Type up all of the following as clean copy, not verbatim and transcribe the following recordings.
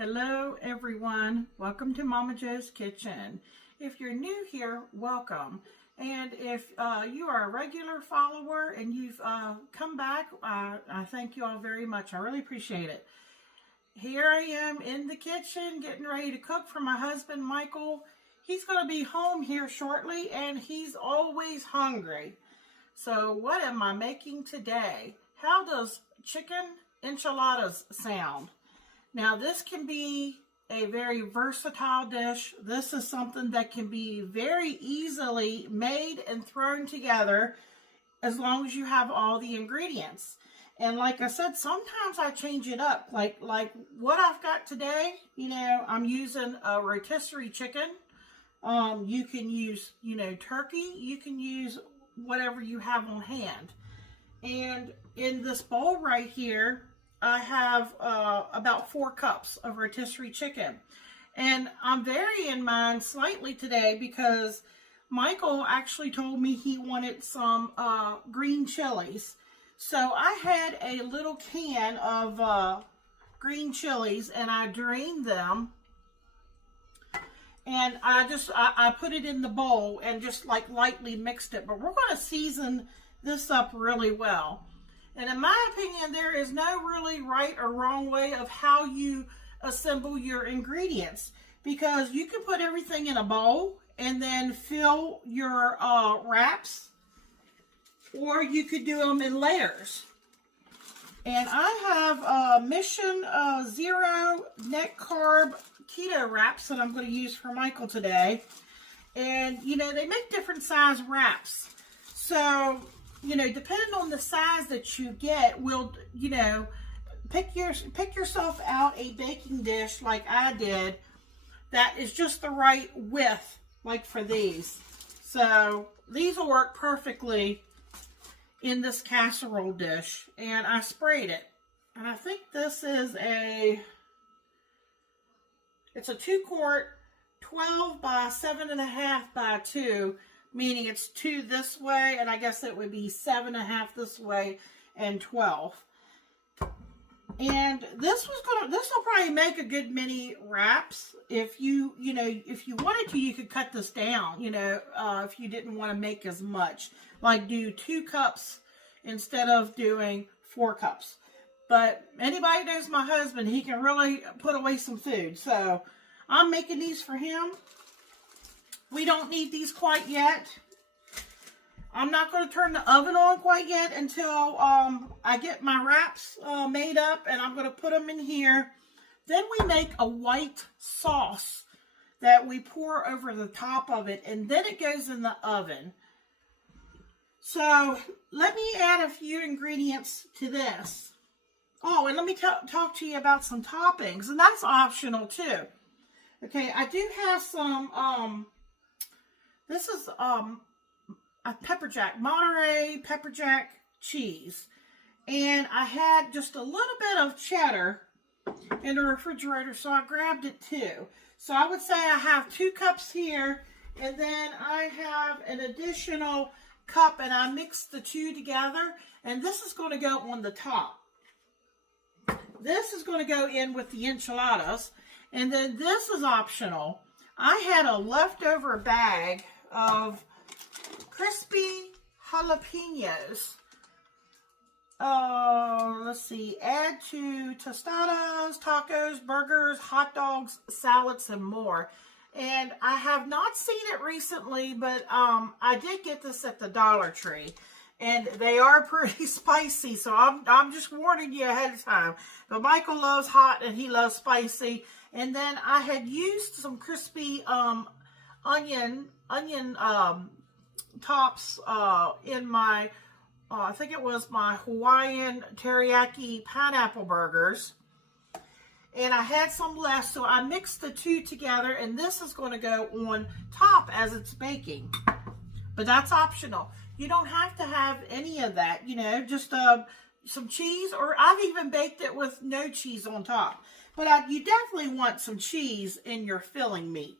Hello everyone, welcome to Momma Jo's Kitchen. If you're new here, welcome. And if you are a regular follower and you've come back, I thank you all very much. I really appreciate it. Here I am in the kitchen getting ready to cook for my husband Michael. He's going to be home here shortly and he's always hungry. So what am I making today? How does chicken enchiladas sound? Now this can be a very versatile dish. This is something that can be very easily made and thrown together as long as you have all the ingredients. And like I said, sometimes I change it up. Like what I've got today, I'm using a rotisserie chicken. You can use, turkey. You can use whatever you have on hand. And in this bowl right here, I have about 4 cups of rotisserie chicken. And I'm varying mine slightly today because Michael actually told me he wanted some green chilies. So I had a little can of green chilies and I drained them. And I put it in the bowl and just like lightly mixed it. But we're going to season this up really well. And in my opinion, there is no really right or wrong way of how you assemble your ingredients. Because you can put everything in a bowl and then fill your wraps. Or you could do them in layers. And I have Mission Zero Net Carb Keto wraps that I'm going to use for Michael today. And, they make different size wraps. So depending on the size that you get, pick yourself out a baking dish like I did that is just the right width, like for these. So these will work perfectly in this casserole dish. And I sprayed it. And I think this is it's a 2-quart, 12 by 7.5 by 2. Meaning it's 2 this way, and I guess it would be 7.5 this way, and 12. And this will probably make a good many wraps. If you wanted to, you could cut this down. If you didn't want to make as much, like do 2 cups instead of doing 4 cups. But anybody knows my husband, he can really put away some food. So I'm making these for him. We don't need these quite yet. I'm not going to turn the oven on quite yet until I get my wraps made up, and I'm going to put them in here. Then we make a white sauce that we pour over the top of it, and then it goes in the oven. So let me add a few ingredients to this. Oh, and let me talk to you about some toppings, and that's optional too. Okay, I do have some this is a pepper jack, Monterey pepper jack cheese. And I had just a little bit of cheddar in the refrigerator, so I grabbed it too. So I would say I have 2 cups here, and then I have an additional cup, and I mixed the 2 together, and this is going to go on the top. This is going to go in with the enchiladas, and then this is optional. I had a leftover bag of crispy jalapenos. Let's see. Add to tostadas, tacos, burgers, hot dogs, salads, and more. And I have not seen it recently, but I did get this at the Dollar Tree. And they are pretty spicy, so I'm just warning you ahead of time. But Michael loves hot and he loves spicy. And then I had used some crispy onion tops in my, I think it was my Hawaiian teriyaki pineapple burgers. And I had some left, so I mixed the 2 together, and this is going to go on top as it's baking. But that's optional. You don't have to have any of that, just some cheese, or I've even baked it with no cheese on top. But you definitely want some cheese in your filling meat.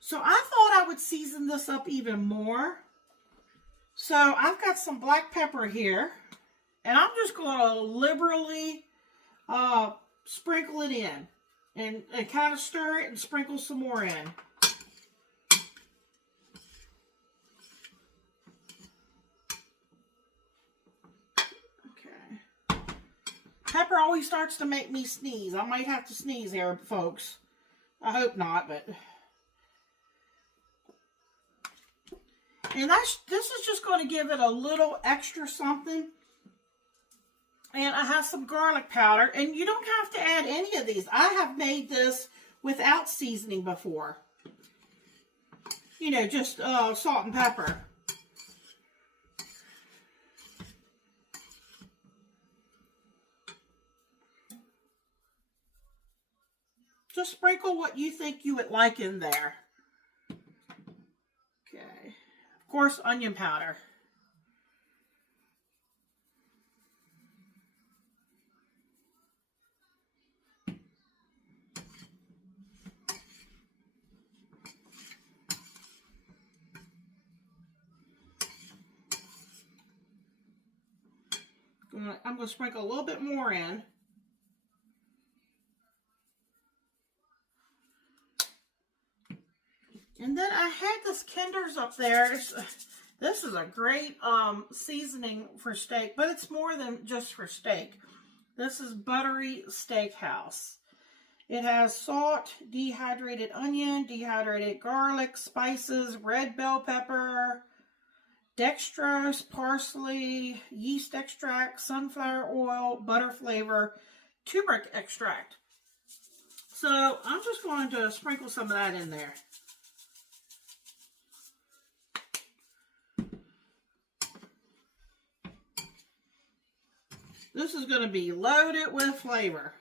So I thought I would season this up even more. So I've got some black pepper here, and I'm just going to liberally sprinkle it in. And kind of stir it and sprinkle some more in. Okay. Pepper always starts to make me sneeze. I might have to sneeze here, folks. I hope not, but... And this is just going to give it a little extra something. And I have some garlic powder. And you don't have to add any of these. I have made this without seasoning before. You know, just salt and pepper. Just sprinkle what you think you would like in there. Okay. Of course, onion powder. I'm going to sprinkle a little bit more in. And then I had this Kinder's up there. This is a great seasoning for steak, but it's more than just for steak. This is Buttery Steakhouse. It has salt, dehydrated onion, dehydrated garlic, spices, red bell pepper, dextrose, parsley, yeast extract, sunflower oil, butter flavor, turmeric extract. So I'm just going to sprinkle some of that in there. This is going to be loaded with flavor.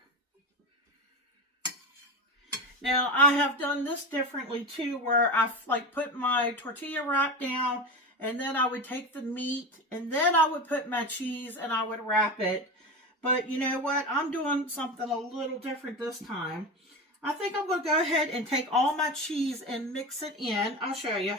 Now, I have done this differently too, where I've like put my tortilla wrap down, and then I would take the meat, and then I would put my cheese, and I would wrap it. But you know what? I'm doing something a little different this time. I think I'm going to go ahead and take all my cheese and mix it in. I'll show you.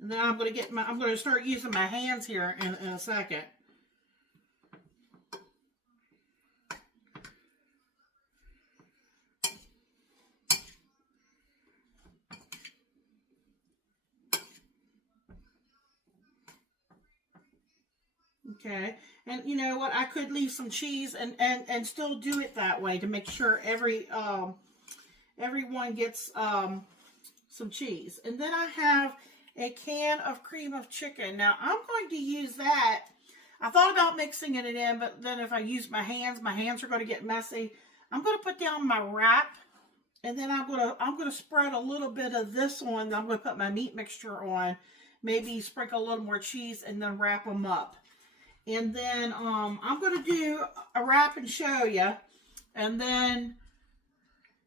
And then I'm going to start using my hands here in a second. Okay, and you know what? I could leave some cheese and still do it that way to make sure everyone gets some cheese. And then I have a can of cream of chicken. Now I'm going to use that. I thought about mixing it in, but then if I use my hands are going to get messy. I'm going to put down my wrap, and then I'm going to spread a little bit of this on. I'm going to put my meat mixture on, maybe sprinkle a little more cheese, and then wrap them up. And then I'm going to do a wrap and show you. And then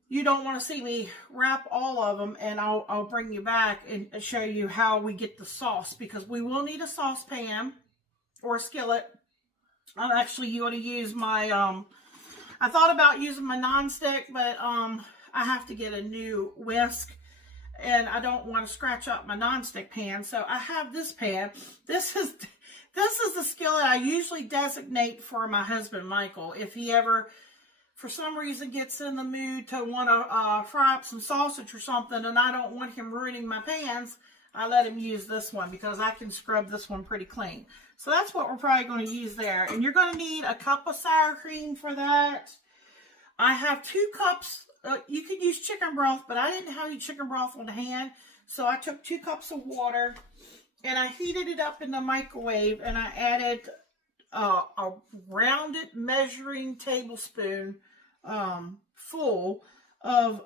you don't want to see me wrap all of them, and I'll bring you back and show you how we get the sauce, because we will need a saucepan or a skillet. Actually, you want to use my, I thought about using my nonstick, but I have to get a new whisk, and I don't want to scratch up my nonstick pan. So I have this pan. This is the skillet I usually designate for my husband, Michael. If he ever, for some reason, gets in the mood to want to fry up some sausage or something, and I don't want him ruining my pans, I let him use this one because I can scrub this one pretty clean. So that's what we're probably going to use there. And you're going to need a cup of sour cream for that. I have 2 cups. You could use chicken broth, but I didn't have any chicken broth on hand. So I took 2 cups of water, and I heated it up in the microwave, and I added a rounded measuring tablespoon full of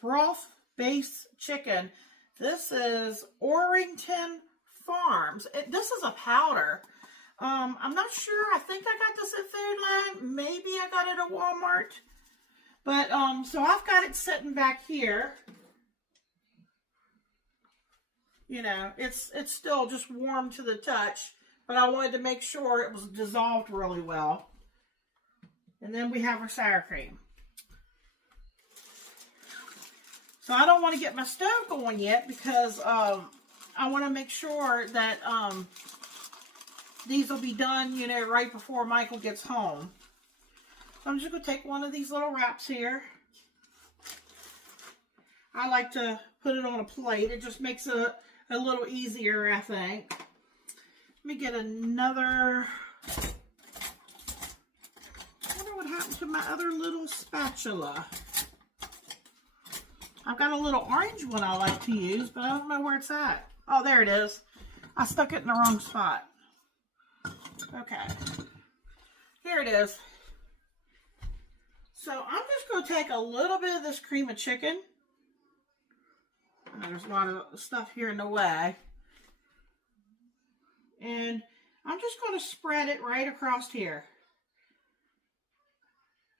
broth-based chicken. This is Orrington Farms. This is a powder. I'm not sure. I think I got this at Food Line. Maybe I got it at Walmart. But, so I've got it sitting back here. You know, it's still just warm to the touch, but I wanted to make sure it was dissolved really well. And then we have our sour cream. So So I don't want to get my stove going yet because I want to make sure that these will be done, you know, right before Michael gets home. So I'm just going to take one of these little wraps here. I like to put it on a plate. It just makes it a little easier, I think. Let me get another. I wonder what happened to my other little spatula. I've got a little orange one I like to use, but I don't know where it's at. Oh, there it is. I stuck it in the wrong spot. Okay. Here it is. So I'm just going to take a little bit of this cream of chicken. There's a lot of stuff here in the way. And I'm just going to spread it right across here.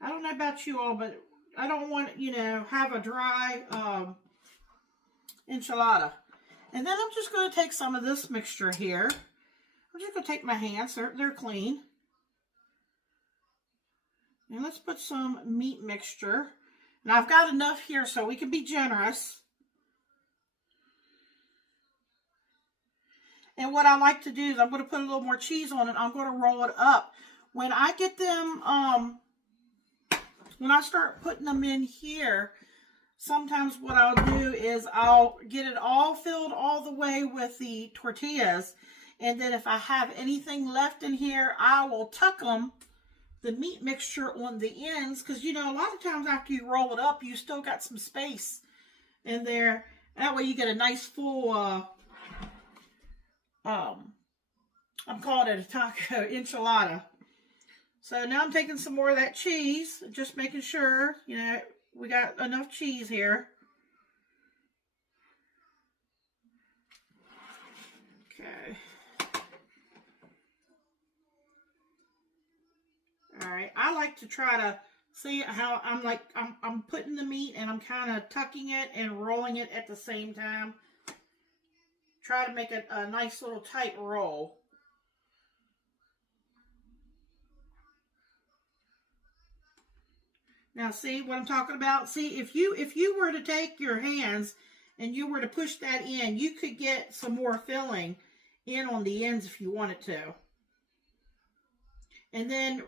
I don't know about you all, but I don't want, you know, have a dry enchilada. And then I'm just going to take some of this mixture here. I'm just going to take my hands, they're clean. And let's put some meat mixture. And I've got enough here so we can be generous. And what I like to do is I'm going to put a little more cheese on it. I'm going to roll it up. When I get them, when I start putting them in here, sometimes what I'll do is I'll get it all filled all the way with the tortillas. And then if I have anything left in here, I will tuck them, the meat mixture on the ends. Because, you know, a lot of times after you roll it up, you still got some space in there. That way you get a nice full, I'm calling it a taco enchilada. So now I'm taking some more of that cheese, just making sure, you know, we got enough cheese here. Okay. All right. I like to try to see how I'm putting the meat and I'm kind of tucking it and rolling it at the same time. Try to make it a nice little tight roll. Now see what I'm talking about? See, if you were to take your hands and you were to push that in, you could get some more filling in on the ends if you wanted to. And then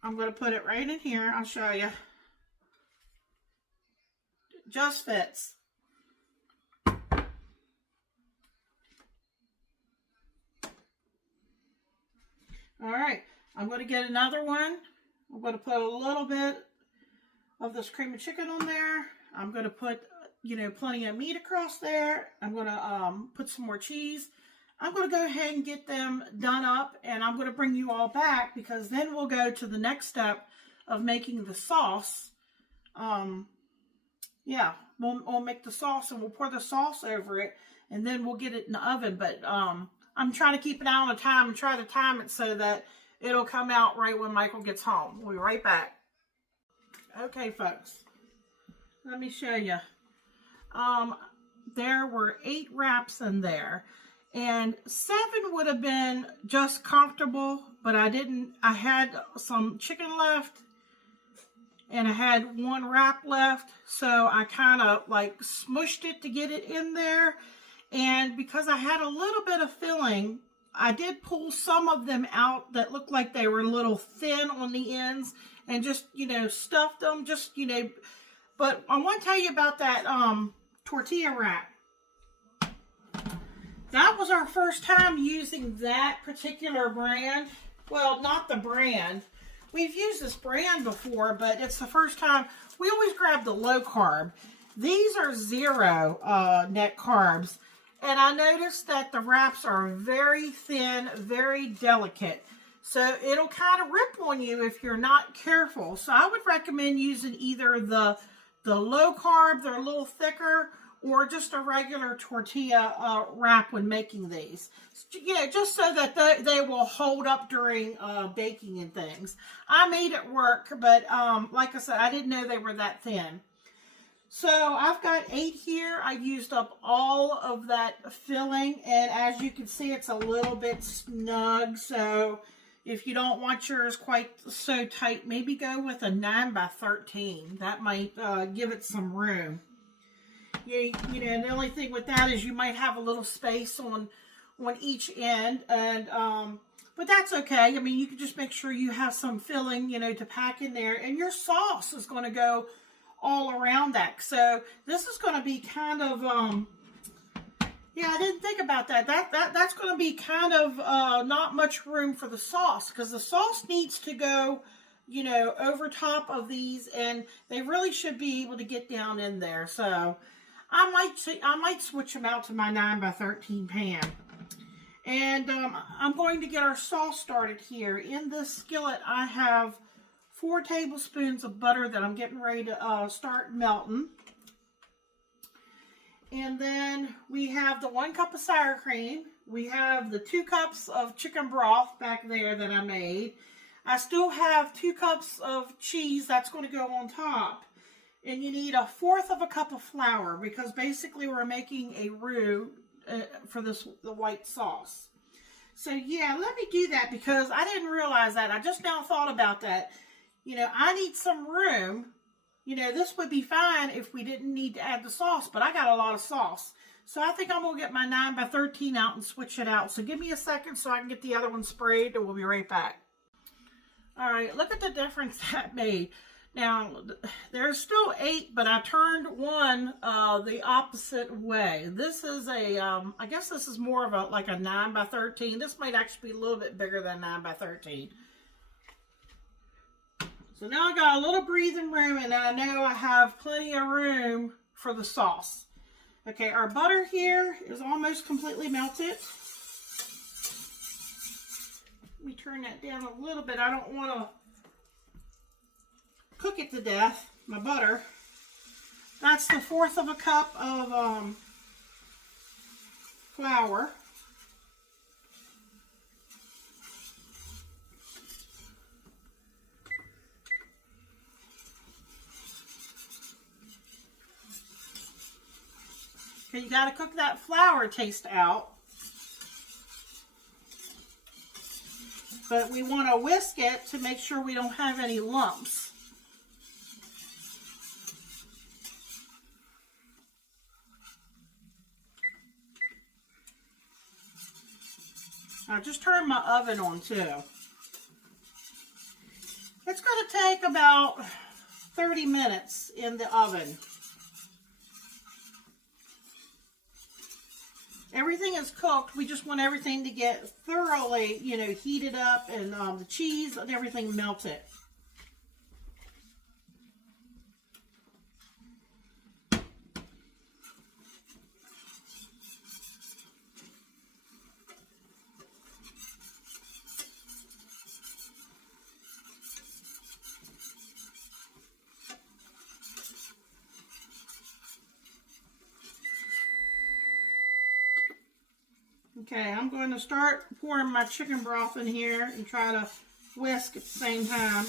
I'm going to put it right in here. I'll show you. Just fits. All right, I'm going to get another one. I'm going to put a little bit of this cream of chicken on there. I'm going to put, you know, plenty of meat across there. I'm going to put some more cheese. I'm going to go ahead and get them done up, and I'm going to bring you all back because then we'll go to the next step of making the sauce. Yeah, we'll make the sauce and we'll pour the sauce over it, and then we'll get it in the oven. But I'm trying to keep an eye on the time and try to time it so that it'll come out right when Michael gets home. We'll be right back. Okay, folks, let me show you. There were 8 wraps in there, and 7 would have been just comfortable, but I had some chicken left, and I had 1 wrap left, so I kind of like smushed it to get it in there. And because I had a little bit of filling, I did pull some of them out that looked like they were a little thin on the ends and just, you know, stuffed them, just, you know. But I want to tell you about that tortilla wrap. That was our first time using that particular brand. Well, not the brand. We've used this brand before, but it's the first time. We always grab the low carb. These are 0 net carbs. And I noticed that the wraps are very thin, very delicate. So it'll kind of rip on you if you're not careful. So I would recommend using either the low carb, they're a little thicker, or just a regular tortilla wrap when making these. You know, just so that they will hold up during baking and things. I made it work, but like I said, I didn't know they were that thin. So I've got 8 here. I used up all of that filling, and as you can see, it's a little bit snug. So if you don't want yours quite so tight, maybe go with a 9 by 13. That might give it some room. You know, and the only thing with that is you might have a little space on each end, and but that's okay. I mean, you can just make sure you have some filling, you know, to pack in there, and your sauce is going to go all around that. So this is going to be kind of yeah, I didn't think about that. That's going to be kind of not much room for the sauce, because the sauce needs to go, you know, over top of these, and they really should be able to get down in there. So I might switch them out to my 9x13 pan. And I'm going to get our sauce started here. In this skillet, I have 4 tablespoons of butter that I'm getting ready to start melting. And then we have the 1 cup of sour cream. We have the 2 cups of chicken broth back there that I made. I still have 2 cups of cheese that's going to go on top. And you need 1/4 cup of flour, because basically we're making a roux for the white sauce. So yeah, let me do that, because I didn't realize that. I just now thought about that. You know, I need some room. You know, this would be fine if we didn't need to add the sauce, but I got a lot of sauce. So I think I'm going to get my 9x13 out and switch it out. So give me a second so I can get the other one sprayed, and we'll be right back. All right, look at the difference that made. Now, there's still 8, but I turned one the opposite way. This is a, I guess this is more of like a 9x13. This might actually be a little bit bigger than 9x13. So now I got a little breathing room, and I know I have plenty of room for the sauce. Okay, our butter here is almost completely melted. Let me turn that down a little bit. I don't want to cook it to death, my butter. That's the 1/4 cup of flour. Okay, you got to cook that flour taste out. But we want to whisk it to make sure we don't have any lumps. I just turned my oven on too. It's going to take about 30 minutes in the oven. Everything is cooked. We just want everything to get thoroughly, you know, heated up, and the cheese and everything melted. Okay, I'm going to start pouring my chicken broth in here and try to whisk at the same time.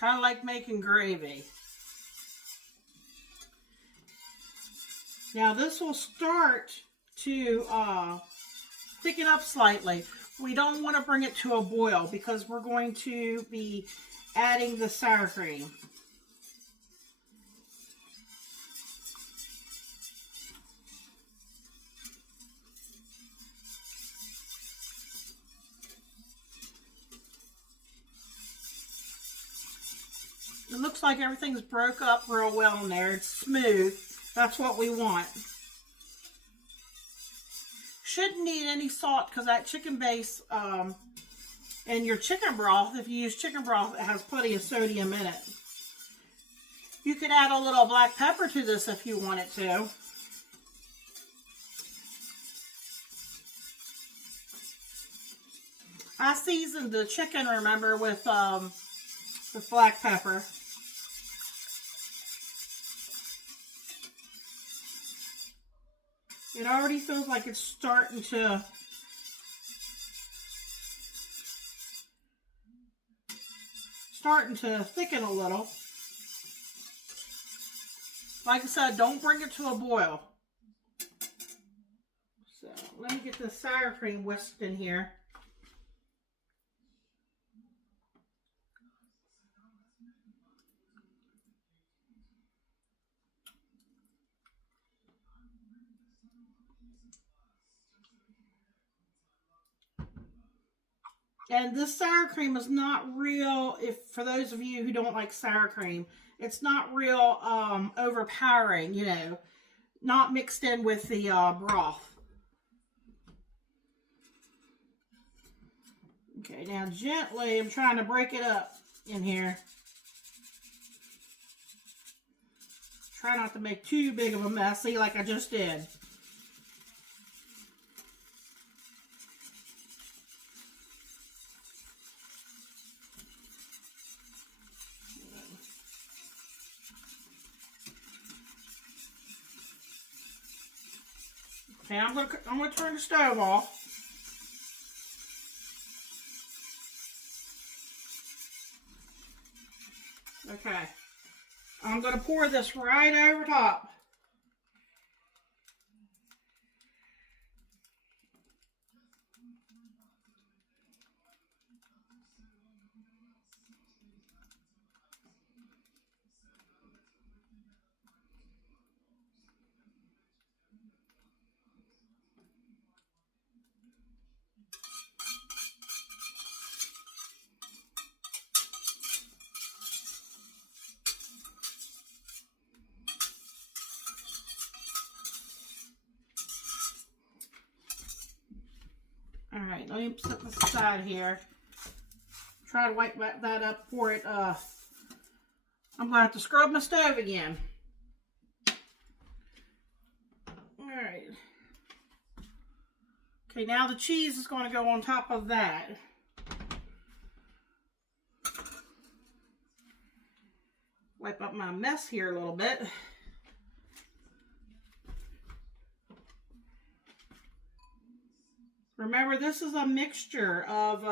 Kind of like making gravy. Now this will start to thicken up slightly. We don't want to bring it to a boil, because we're going to be adding the sour cream. It looks like everything's broke up real well in there. It's smooth. That's what we want. Shouldn't need any salt, because that chicken base and your chicken broth, if you use chicken broth, it has plenty of sodium in it. You could add a little black pepper to this if you wanted to. I seasoned the chicken, remember, with black pepper. It already feels like it's starting to starting to thicken a little. Like I said, don't bring it to a boil. So let me get this sour cream whisked in here. And this sour cream is not real, for those of you who don't like sour cream, it's not real overpowering, you know, not mixed in with the broth. Okay, now gently, I'm trying to break it up in here. Try not to make too big of a mess, see, like I just did. Okay, I'm gonna turn the stove off. Okay, I'm gonna pour this right over top. All right, let me set this aside here. Try to wipe that up for it. I'm gonna have to scrub my stove again. All right. Okay, now the cheese is going to go on top of that. Wipe up my mess here a little bit. Remember, this is a mixture of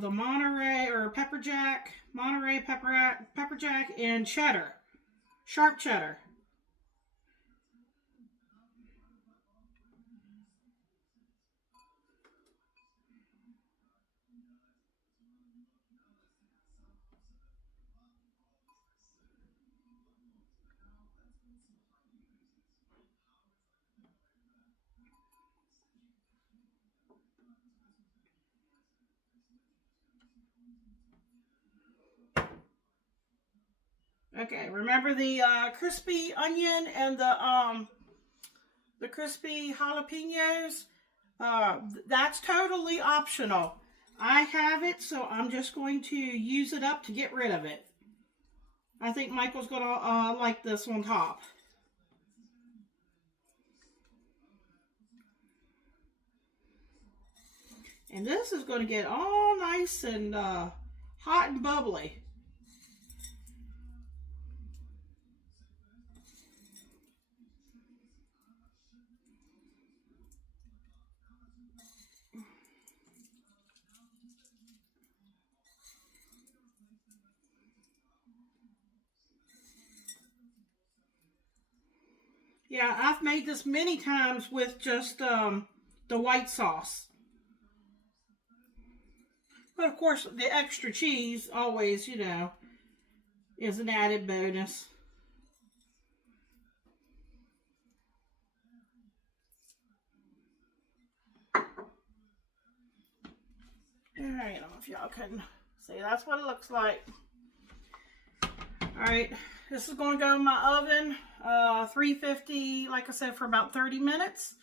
the Monterey or Monterey pepper jack, and cheddar, sharp cheddar. Okay, remember the crispy onion and the crispy jalapenos? That's totally optional. I have it, so I'm just going to use it up to get rid of it. I think Michael's gonna like this on top. And this is going to get all nice and hot and bubbly. Yeah, I've made this many times with just the white sauce. But of course, the extra cheese always, you know, is an added bonus. Alright, I don't know if y'all can see. That's what it looks like. Alright, this is going to go in my oven, 350, like I said, for about 30 minutes.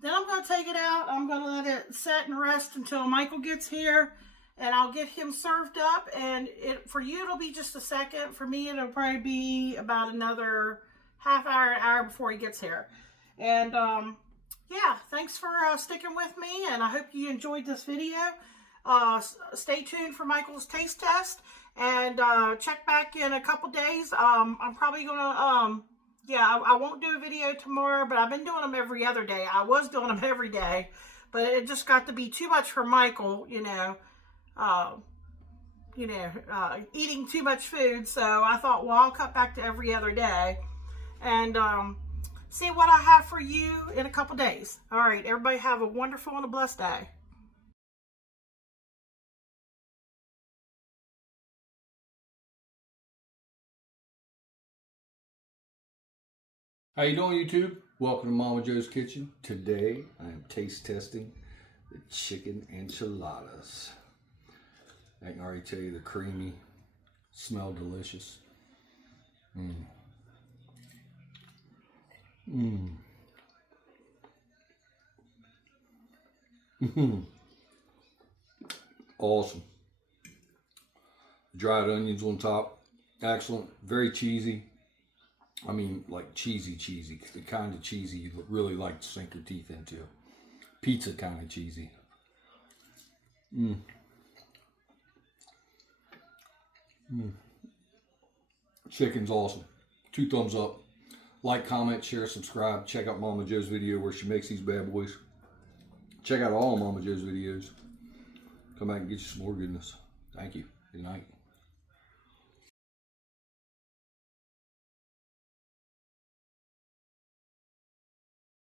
Then I'm going to take it out. I'm going to let it set and rest until Michael gets here. And I'll get him served up. And for you, it'll be just a second. For me, it'll probably be about another half hour, an hour before he gets here. And yeah, thanks for sticking with me. And I hope you enjoyed this video. Stay tuned for Michael's taste test. And check back in a couple days. I'm probably going to, yeah, I won't do a video tomorrow. But I've been doing them every other day. I was doing them every day. but it just got to be too much for Michael, eating too much food. So I thought, well, I'll cut back to every other day and see what I have for you in a couple days. All right, everybody have a wonderful and a blessed day. How you doing, YouTube? Welcome to Momma Jo's Kitchen. Today I am taste testing the chicken enchiladas. I can already tell you they're creamy, smell delicious. Awesome. Dried onions on top. Excellent. Very cheesy. I mean, like cheesy. The kind of cheesy you really like to sink your teeth into. Pizza kind of cheesy. Chicken's awesome. 2 thumbs up. Like, comment, share, subscribe. Check out Momma Jo's video where she makes these bad boys. Check out all Momma Jo's videos. Come back and get you some more goodness. Thank you. Good night.